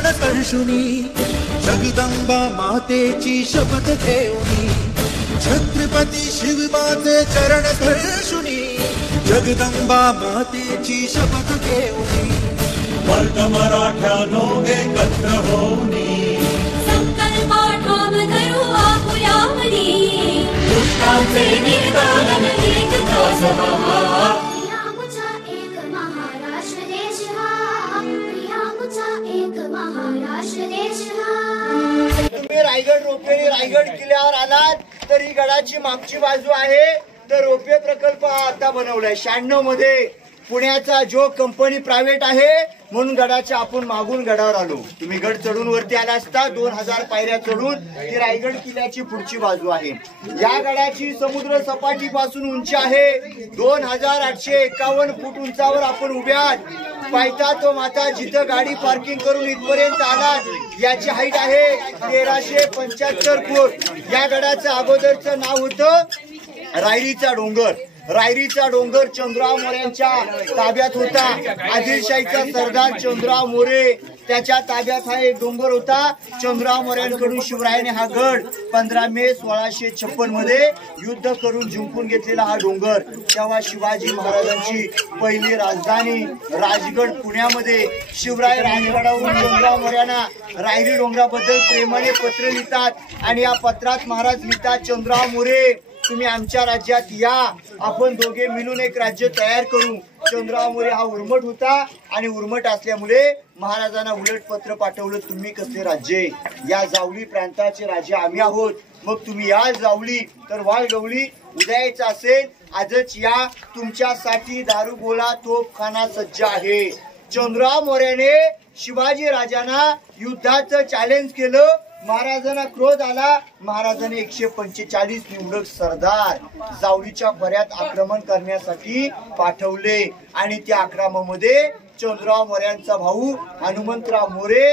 चरण स्पर्शुनी जगदंबा मातेची शपथ घेऊनी छत्रपती शिवबाचे चरण स्पर्शुनी जगदंबा मातेची शपथ घेऊनी वर्ग मराठ्यानो एकत्र होऊनी संकल्प ठाम धरू आपुल्यावरी दुष्टांचे निर्दालन एक त्रास व्हावा प्रियामुचा एक महाराष्ट्र देश हा प्रियामुचा एक महाराष्ट्र देश हा। तुम्ही रायगड रोपे रायगड किल्ल्यावर आलात तर ही गडाची मागची बाजू आहे तर रोपे प्रकल्प हा आता बनवलाय 96 मध्ये पुण्याचा जो कंपनी प्रायव्हेट आहे म्हणून गडाच्या आपण मागून गडावर आलो। तुम्ही गड चढून वरती आला असता 2000 पायऱ्या चढून ही रायगड किल्ल्याची पुढची बाजू आहे। या गडाची समुद्र सपाटीपासून उंची आहे 2851 फूट उंचावर आपण उभे आहात। पायथा तो माता जिथं गाडी पार्किंग करून इथपर्यंत आलात याची हाईट आहे 1375 फूट। या गडाचं अगोदरचं नाव होतं रायरीचा डोंगर। रायरीचा डोंगर चंद्रराव मोऱ्यांच्या ताब्यात होता। आदिलशाहीचा सरदार चंद्रराव मोरे त्याच्या ताब्यात हा एक डोंगर होता। चंद्रराव मोऱ्यांकडून शिवरायाने हा गड 15 मे 1656 मध्ये युद्ध करून जिंकून घेतलेला हा डोंगर। तेव्हा शिवाजी महाराजांची पहिली राजधानी राजगड पुण्यामध्ये। शिवराय राजगडावरून चंद्रराव मोऱ्यांना रायरी डोंगराबद्दल प्रेमाने पत्र लिहितात आणि या पत्रात महाराज लिहितात, चंद्रराव मोरे तुम्ही आमच्या राज्यात या, आपण दोघे मिळून एक राज्य तयार करू। चंद्रराव मोरे हा उर्मट होता आणि उर्मट असल्यामुळे महाराजांना उलट पत्र पाठवलं, तुम्ही कसले राज्य, या जावली प्रांताचे राजे आम्ही आहोत, मग तुम्ही या जावली तर वाय गवळी उद्यायचं असेल आजच या, तुमच्यासाठी दारुगोळा तोफखाना सज्ज आहे। चंद्रराव मोऱ्याने शिवाजी राजांना युद्धाचं चॅलेंज केलं। महाराजांना क्रोध आला। महाराजांनी 145 निवडक सरदार जावळीच्या पर्यात आक्रमण करण्यासाठी पाठवले आणि त्या आक्रमणामध्ये चंद्रराव मोऱ्यांचा भाऊ हनुमंतराव मोरे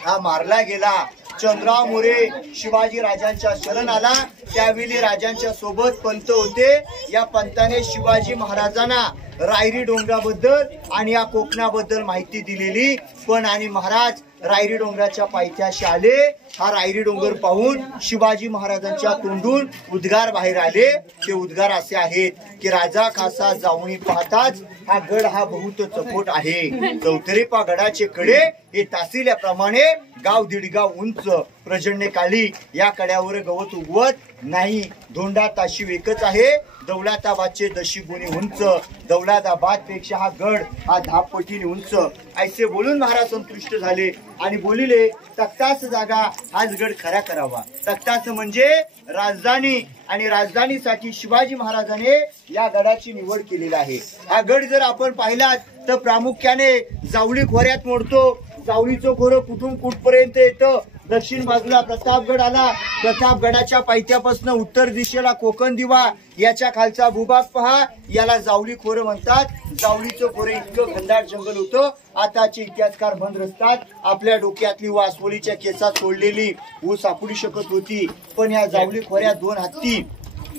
हा मारला गेला। चंद्रराव मोरे शिवाजी राजांच्या शरण आला। त्यावेळी राजांच्या सोबत पंत होते। या पंताने शिवाजी महाराजांना रायरी डोंगराबद्दल आणि या कोकणाबद्दल माहिती दिलेली पण आणि महाराज रायरी डोंगराच्या पायथ्याशी आले। हा रायरी डोंगर पाहून शिवाजी महाराजांच्या तोंडून उद्गार बाहेर आले। ते उद्गार असे आहेत की राजा खासा जाऊनी पाहताच हा गड हा बहुत चपोट आहे। चौतरेपा गडाचे कडे हे तासिल्याप्रमाणे गाव दीडगाव उंच प्रचंड काली या कड्यावर गवत उगवत नाही। धोंडा ताशी एकच आहे, दौलताबादचे 10 गुणी उंच, दौलताबाद पेक्षा हा गड हा 10 पटीने उंच। ऐसे बोलून महाराज संतुष्ट झाले आणि बोलिले, तख्तास जागा हाच गड खरा करावा। तख्तास म्हणजे राजधानी आणि राजधानीसाठी शिवाजी महाराजांनी या गडाची निवड केलेली आहे। हा गड जर आपण पाहिलात तर प्रामुख्याने जावळी खोऱ्यात मोडतो। जावळीचं खोरं कुठून कुठपर्यंत येतं, दक्षिण बाजूला प्रतापगड आला, प्रतापगडाच्या पायथ्यापासून उत्तर दिशेला कोकण दिवा, याच्या खालचा भूभाग पहा, याला जावळी खोरं म्हणतात। जावळीचं खोरं इतकं घनदाट जंगल होतं, आताचे इतिहासकार बंद रस्तात आपल्या डोक्यातली व अस्वलीच्या केसात सोडलेली ऊस सापडू शकत होती, पण या जावळी खोऱ्यात 2 हत्ती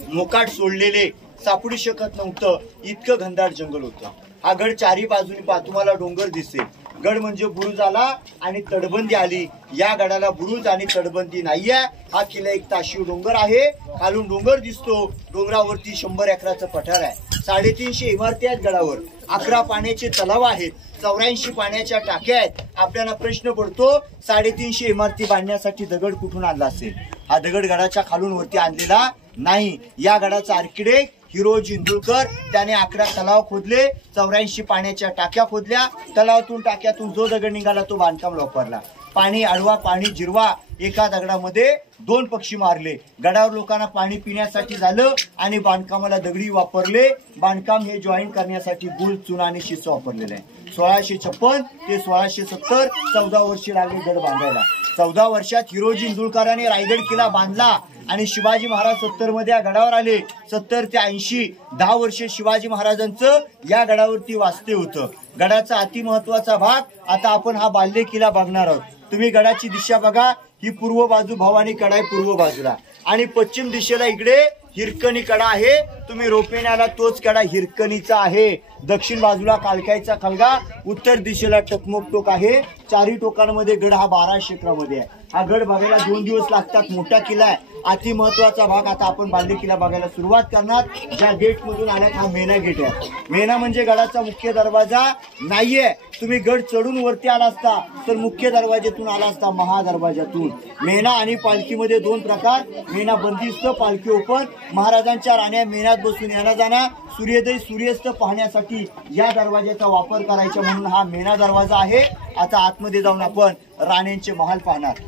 मोकाट सोडलेले सापडू शकत नव्हतं, इतकं घनदाट जंगल होतं। हा गड चारी बाजूनी पहा, तुम्हाला डोंगर दिसेल। गड म्हणजे बुरुज आला आणि तटबंदी आली। या गडाला बुरुज आणि तटबंदी नाहीये। हा किल्ला एक ताशी डोंगर आहे, खालून डोंगर दिसतो, डोंगरावरती 100 एकराचं पठार आहे, 350 इमारती आहेत गडावर, 11 पाण्याचे तलाव आहेत, 84 पाण्याच्या टाक्या आहेत। आपल्याला प्रश्न पडतो 350 इमारती बांधण्यासाठी दगड कुठून आणला असेल? हा दगड गडाच्या खालून वरती आणलेला नाही। या गडाचा आर्किटेक्ट हिरोजी इंदुरकर त्याने 11 तलाव खोदले, 84 पाण्याच्या टाक्या खोदल्या, तलावातून टाक्यातून जो दगड निघाला तो बांधकामाला वापरला। पाणी अडवा पाणी जिरवा, एका दगडामध्ये 2 पक्षी मारले। गडावर लोकांना पाणी पिण्यासाठी झालं आणि बांधकामाला दगडी वापरले। बांधकाम हे जॉईन करण्यासाठी गुळ चुना आणि शिस वापरलेलं आहे। 1656 ते 1670 14 वर्ष लागले गड बांधायला। 14 वर्षात हिरोजी इंदुरकरांनी रायगड किल्ला बांधला आणि शिवाजी महाराज 70 मध्ये या गडावर आले। 70 ते 80 10 वर्ष शिवाजी महाराजांचं या गडावरती वास्तव्य होतं। गडाचा अति महत्वाचा भाग, आता आपण हा बाल्य किल्ला बघणार आहोत। तुम्ही गडाची दिशा बघा, ही पूर्व बाजू भवानी कडा आहे पूर्व बाजूला आणि पश्चिम दिशेला इकडे हिरकणी कडा आहे. तुम्ही रोपेण्याला तोच कडा हिरकणीचा आहे. दक्षिण बाजूला कालकाईचा खलगा, उत्तर दिशेला टकमक टोक आहे. चारही टोकांमध्ये गड हा 1200 एकरामध्ये आहे. हा गड बघायला 2 दिवस लागतात. मोठा किल्ला आहे. अति महत्वाचा भाग. आता आपण बांधे किल्ला बघायला सुरुवात करणार. ज्या गेट मधून आल्यात हा मेना गेट आहे. मेना म्हणजे गडाचा मुख्य दरवाजा नाहीये. तुम्ही गड चढून वरती आला असता तर मुख्य दरवाज्यातून आला असता, महादरवाज्यातून. मेना आणि पालखीमध्ये 2 प्रकार. मेना बंदिस्त, पालखी ओपन. महाराजांच्या राण्या मेनात बसून येणं जाणं, सूर्योदय सूर्यास्त पाहण्यासाठी या दरवाजाचा वापर करायचा म्हणून हा मेना दरवाजा आहे. आता आतमध्ये जाऊन आपण राण्यांचे महाल पाहणार.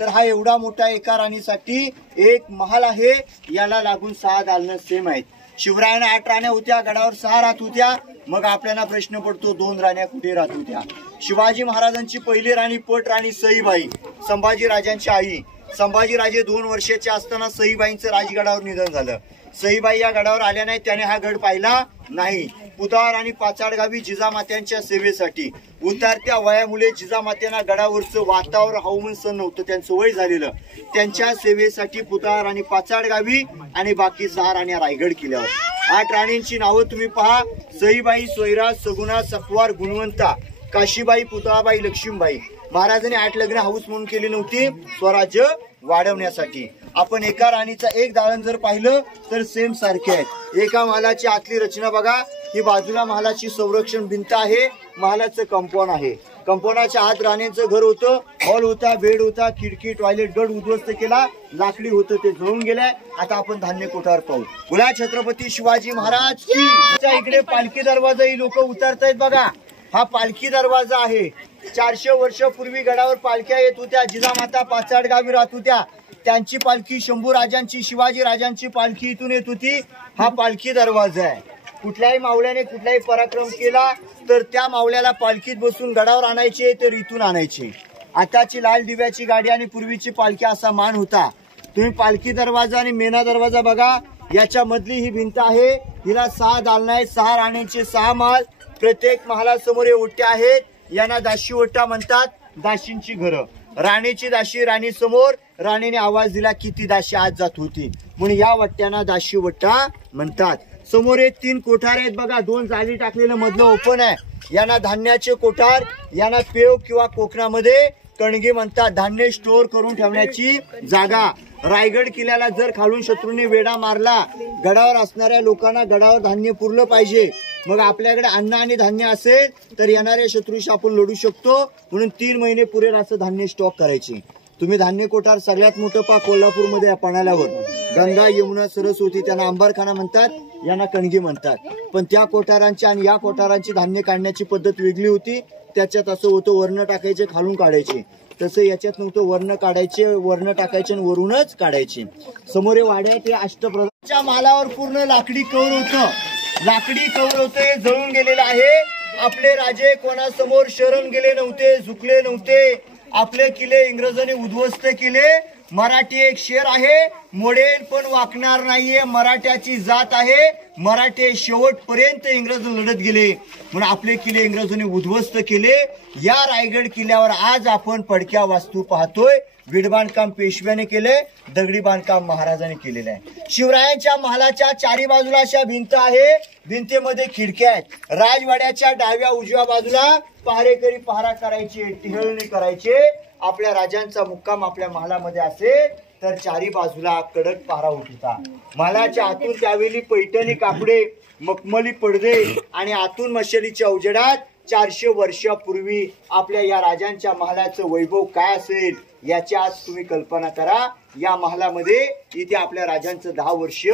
तर हा एवढा मोठा एका राणीसाठी एक महाल आहे. याला लागून 6 दालनं सेम आहेत. शिवरायांना 8 राण्या होत्या, गडावर 6 राहत होत्या. मग आपल्याला प्रश्न पडतो 2 राण्या कुठे राहत होत्या. शिवाजी महाराजांची पहिली राणी पट राणी सईबाई, संभाजी राजांची आई. संभाजीराजे 2 वर्षाचे असताना सईबाईंचं राजगडावर निधन झालं. सईबाई या गडावर आल्या नाही, त्याने हा गड पाहिला नाही. पुतार आणि पाचाडगावी जिजामात्यांच्या सेवेसाठी उतरत्या वयामुळे जिजामात्यांना गडावरचं वातावरण हवामान सण नव्हतं, त्यांचं वय झालेलं. त्यांच्या सेवेसाठी पुतार आणि पाचाडगावी आणि बाकी 6 राण्या रायगड किल्ल्यावर. 8 राणींची नावं तुम्ही पहा. सईबाई, सोयरा, सगुणा, सकवार, गुणवंता, काशीबाई, पुतळाबाई, लक्ष्मीबाई. महाराजांनी 8 लग्न हाऊस म्हणून केली नव्हती, स्वराज्य वाढवण्यासाठी. आपण एका राणीचा एक दालन जर पाहिलं तर सेम सारखे आहेत. एका महालाची आतली रचना बघा. ही बाजूला महालाची संरक्षण भिंत आहे, महालाचं कंपाऊंड आहे. कंपाऊंडाच्या आत राण्यांचं घर होतं, हॉल होता, बेड होता, खिडकी, टॉयलेट. गड उद्ध्वस्त केला, लाकडी होतं ते जळून गेलंय. आता आपण धान्य कोठार पाहू. बोला छत्रपती शिवाजी महाराज की. इकडे पालखी दरवाजा ही लोक उतरतायत बघा. हा पालखी दरवाजा आहे. 400 वर्षापूर्वी गडावर पालख्या येत होत्या. जिजामाता पाचाडगावी राहत होत्या. त्यांची पालखी, शंभू राजांची, शिवाजी राजांची पालखी इथून येत होती. हा पालखी दरवाजा आहे. कुठल्याही मावल्याने कुठलाही पराक्रम केला तर त्या मावल्याला पालखीत बसून गडावर आणायचे, तर इथून आणायचे. आताची लाल दिव्याची गाडी आणि पूर्वीची पालखी असा मान होता. तुम्ही पालखी दरवाजा आणि मेना दरवाजा बघा. याच्या मधली ही भिंत आहे. हिला 6 दालनं आहेत, 6 राण्यांचे 6 महाल. प्रत्येक महालासमोर ओट्या आहेत. यांना दाशी ओटा म्हणतात. दाशींची घरं. राणीची दाशी राणी समोर. राणीने आवाज दिला की ती दाशी आत जात होती, म्हणून या वट्ट्यांना दाशी वट्टा म्हणतात. समोर 3 कोठार आहेत बघा. 2 जाली टाकलेलं मधलं ओपन आहे. यांना धान्याचे कोठार, यांना पेव किंवा कोकणामध्ये कणगी म्हणतात. धान्य स्टोअर करून ठेवण्याची जागा. रायगड किल्ल्याला जर खालून शत्रूने वेढा मारला, गडावर असणाऱ्या लोकांना गडावर धान्य पुरलं पाहिजे. मग आपल्याकडे अन्न आणि धान्य असेल तर येणाऱ्या शत्रूशी आपण लढू शकतो. म्हणून 3 महिने पुरेल असं धान्य स्टॉक करायचे. तुम्ही धान्य कोठार सगळ्यात मोठं पा कोल्हापूरमध्ये पणाल्यावर गंगा, यमुना, सरस्वती. त्यांना अंबारखाना म्हणतात, यांना कणगी म्हणतात. पण त्या कोठारांची आणि या कोठारांची धान्य काढण्याची पद्धत वेगळी होती. त्याच्यात असं होतं, वर्ण टाकायचे, खालून काढायचे. तसं याच्यात नव्हतं. वर्ण काढायचे, वर्ण टाकायचे आणि वरूनच काढायचे. समोर वाड्यात अष्टप्रधानच्या मालावर पूर्ण लाकडी कवर होतं. लाकडी कवर होते, जळून गेलेलं आहे. आपले राजे कोणासमोर शरण गेले नव्हते, झुकले नव्हते. आपले किल्ले इंग्रजांनी उद्ध्वस्त केले. मराठी एक शेर आहे, मोडेल पण वाकणार नाहीये. मराठ्याची जात आहे. मराठे शेवटपर्यंत इंग्रज लढत गेले, म्हणून आपले किल्ले इंग्रजांनी उद्ध्वस्त केले. या रायगड किल्ल्यावर आज आपण पडक्या वास्तू पाहतोय. वीट बांधकाम पेशव्याने केले, दगडी बांधकाम महाराजांनी केलेलं आहे. शिवरायांच्या महालाच्या 4 बाजूला अशा भिंत आहे. भिंतीमध्ये खिडक्या आहेत. राजवाड्याच्या डाव्या उजव्या बाजूला पहारेकरी पहारा करायचे, टिहळणी करायचे. आपल्या राजांचा मुक्काम आपल्या महालामध्ये असेल तर 4 बाजूला कडक पहारा होता. महालाच्या आतून त्यावेळी पैठणी कापडे, मखमली पडदे आणि आतून मशालीच्या उजेडात 400 वर्षापूर्वी आपल्या या राजांच्या महालाचं वैभव काय असेल याची आज तुम्ही कल्पना करा. या महालामध्ये इथे आपल्या राजांचं 10 वर्ष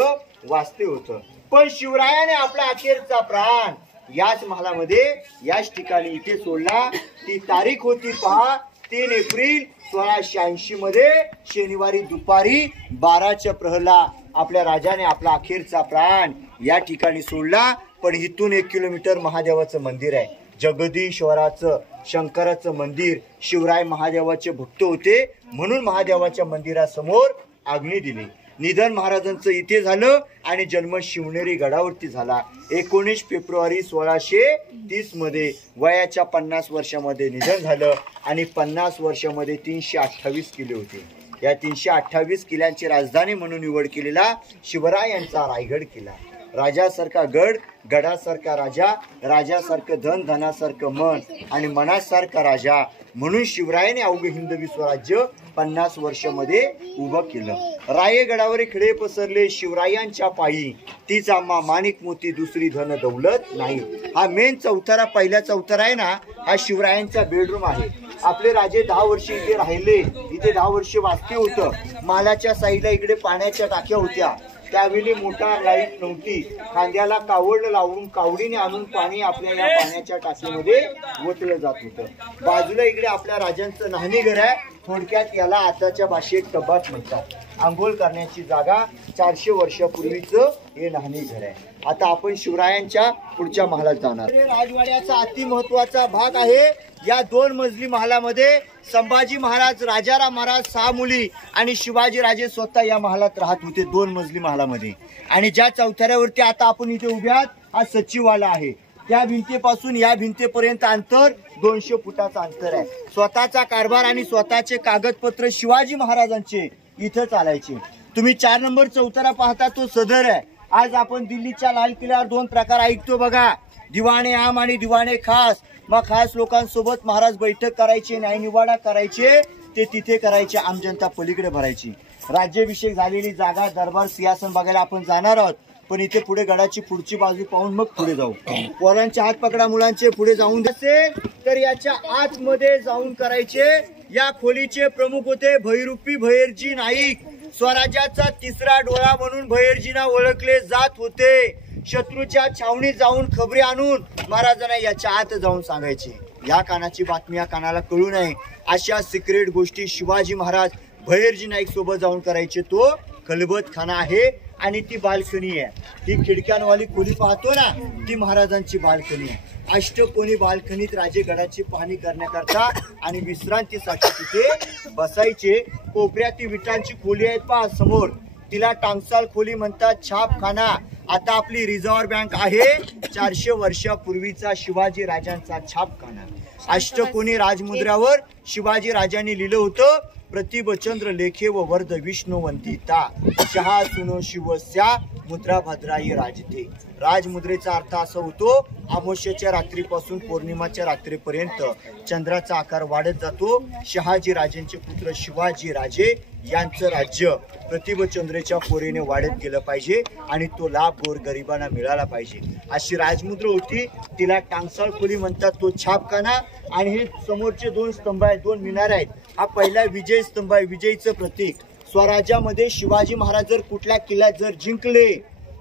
वास्तव्य होतं. पण शिवरायाने आपला अखेरचा प्राण याच महालामध्ये, याच ठिकाणी इथे सोडला. ती तारीख होती पहा, 3 एप्रिल 1680 मध्ये शनिवारी दुपारी 12च्या प्रहरला आपल्या राजाने आपला अखेरचा प्राण या ठिकाणी सोडला. पण इथून 1 किलोमीटर महादेवाचं मंदिर आहे. जगदीश्वराचं, शंकराचं मंदिर. शिवराय महादेवाचे भक्त होते म्हणून महादेवाच्या मंदिरासमोर अग्नी दिली. निधन महाराजांचं इथे झालं आणि जन्म शिवनेरी गडावरती झाला. 19 फेब्रुवारी 1630 मध्ये वयाच्या 50 वर्षामध्ये निधन झालं आणि 50 वर्षामध्ये 328 किलो होते. या 328 किल्ल्यांची राजधानी म्हणून निवड केलेला शिवरायांचा रायगड किल्ला. राजासारखा गड, गडासारखा राजा, राजासारखं धन, धनासारखं मन आणि मनासारखा राजा म्हणून शिवरायाने अवघे हिंदवी स्वराज्य 50 वर्षामध्ये उभं केलं. रायगडावर खडे पसरले शिवरायांच्या पायी, तीच आम्हा माणिक मोती दुसरी धन दौलत नाही. हा मेन चौथरा, पहिला चौथरा आहे ना, हा शिवरायांचा बेडरूम आहे. आपले राजे 10 वर्ष इथे राहिले, इथे 10 वर्ष वास्तव्य होतं. मालाच्या साईडला इकडे पाण्याच्या टाक्या होत्या. त्यावेळी मोटार लाईट नव्हती. खांद्याला कावड लावून कावडीने आणून पाणी आपल्या या पाण्याच्या टाकीमध्ये ओतलं जात होतं. बाजूला इकडे आपल्या राजांचं न्हाणीघर आहे. थोडक्यात याला आताच्या भाषेत टबात म्हणतात. आंघोळ करण्याची जागा 400 वर्षापूर्वीचं हे न्हाणीघर आहे. आता आपण शिवरायांच्या पुढच्या महालात जाणार. राजवाड्याचा अति महत्वाचा भाग आहे. या 2 मजली महालामध्ये संभाजी महाराज, राजाराम महाराज, 6 मुली आणि शिवाजी राजे स्वतः या महालात राहत होते 2 मजली महालामध्ये. आणि ज्या चौथऱ्यावरती आता आपण इथे उभ्या आहात हा सचिवालय आहे. त्या भिंतीपासून या भिंतीपर्यंत अंतर 200 फुटाचं अंतर आहे. स्वतःचा कारभार आणि स्वतःचे कागदपत्र शिवाजी महाराजांचे इथं चालायचे. तुम्ही 4 नंबर चौथरा पाहता तो सदर आहे. आज आपण दिल्लीच्या लाल किल्ल्यावर 2 प्रकार ऐकतो बघा, दिवाणे आम आणि दिवाणे खास. मग खास लोकांसोबत महाराज बैठक करायचे, न्यायनिवाडा करायचे, ते तिथे करायचे, आम जनता पलीकडे भरायची. राज्याभिषेक झालेली जागा, दरबार, सिंहासन बघायला आपण जाणार आहोत. पण इथे पुढे गडाची पुढची बाजू पाहून मग पुढे जाऊ. पोरांचे हात पकडा, मुलांचे पुढे जाऊन असेल तर याच्या आतमध्ये जाऊन करायचे. या खोलीचे प्रमुख होते भैरूपी भैरजी नाईक. स्वराज्याचा 3रा डोळा म्हणून भैरजींना ओळखले जात होते. शत्रूच्या छावणीत जाऊन खबरी आणून महाराजांना याच्या आत जाऊन सांगायचे. या कानाची बातमी या कानाला कळू नये अशा सिक्रेट गोष्टी शिवाजी महाराज भैरजी नाईक सोबत जाऊन करायचे. तो खलबत खाना आहे आणि ती बाल्कनी आहे. ही खिडक्यांवाली खोली पाहतो ना, ती महाराजांची बाल्कनी आहे. अष्टकोनी बाल्कनीत राजे गडाची पाहणी करण्याकरता आणि विश्रांतीसाठी तिथे बसायचे. कोपऱ्यात ती विटांची खोली आहे पहा समोर, तिला टांगसाल खोली म्हणतात. छापखाना आता आपली रिझर्व्ह बँक आहे. 400 वर्षापूर्वीचा शिवाजी राजांचा छापखाना. अष्टकोनी राजमुद्रावर शिवाजी राजांनी लिहिलं होतं, प्रतिभचंद्र लेखे व वर्ध विष्णुवंतिता शहा सुनो शिवस्या मुद्रा भद्राई राजते. राजमुद्रेचा अर्थ असा होतो, अमावस्येच्या रात्रीपासून पौर्णिमाच्या रात्रीपर्यंत चंद्राचा आकार वाढत जातो. शहाजी राजांचे पुत्र शिवाजी राजे यांचं राज्य प्रतिभचंद्रेच्या पोरीने वाढत गेलं पाहिजे आणि तो लाभ गोरगरिबांना मिळाला पाहिजे अशी राजमुद्रा होती. तिला टांगसाळ खोली म्हणतात. तो छापखाना आणि हे समोरचे 2 स्तंभ आहेत, 2 मिनार आहेत. हा पहिला विजय स्तंभ आहे, विजयीचं प्रतीक. स्वराज्यामध्ये शिवाजी महाराज जर कुठल्या किल्ल्यात जर जिंकले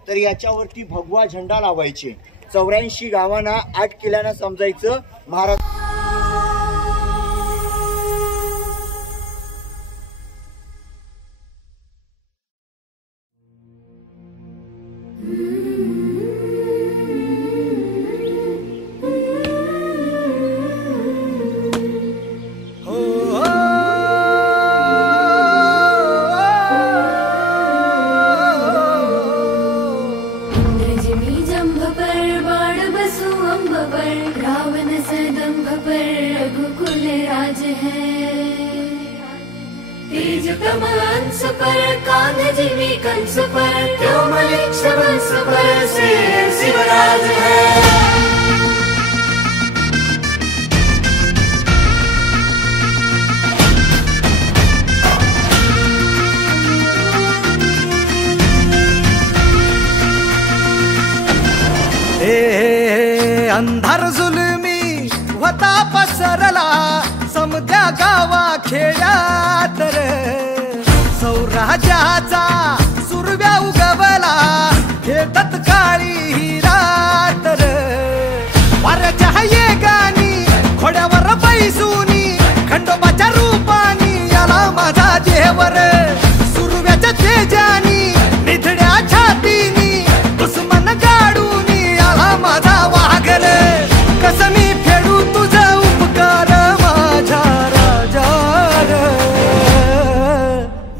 तर याच्यावरती भगवा झेंडा लावायचे. 84 गावांना 8 किल्ल्यांना समजायचं. महाराज अंधार जुलमी होता पसरला समद्या गावा खेड्यात रे. सौराज्याचा सुरव्या उगवला हे तत्काळी ही रात रे. वाऱ्याच्या येगानी घोड्यावर बैसूनी खंडोबाच्या रूपानी याला माझा देवर. सुरव्याच्या तेजानी निधड्या छातीनी दुश्मन गाडूनी याला माझा वाघर. कसं मी फेडू तुझा उपकार माझ्या राजा.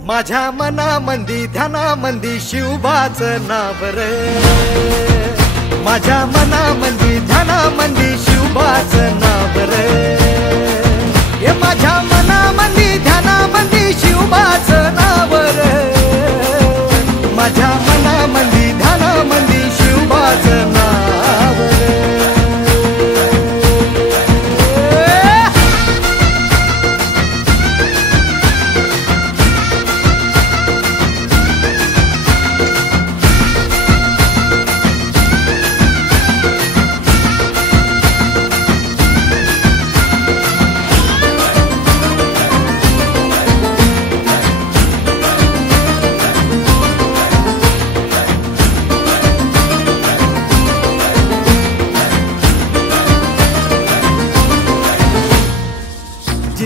माझ्या मनामंदी ध्यानामंदी शिवबाचं नाव रे. माझ्या मनामंदी ध्यानामंदी शिवबाचं नाव रे. हे माझ्या मनामंदी ध्यानामंदी शिवबाचं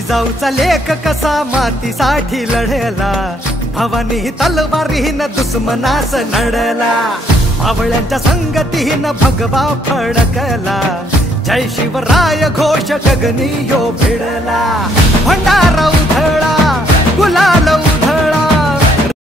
जिजाऊचा लेख कसा मातीसाठी लढला, भवानी तलवारीनं दुश्मनास नडला, मावळ्यांच्या संगतीनं भगवा फडकला, जय शिवराय घोष गगनी यो भिडला.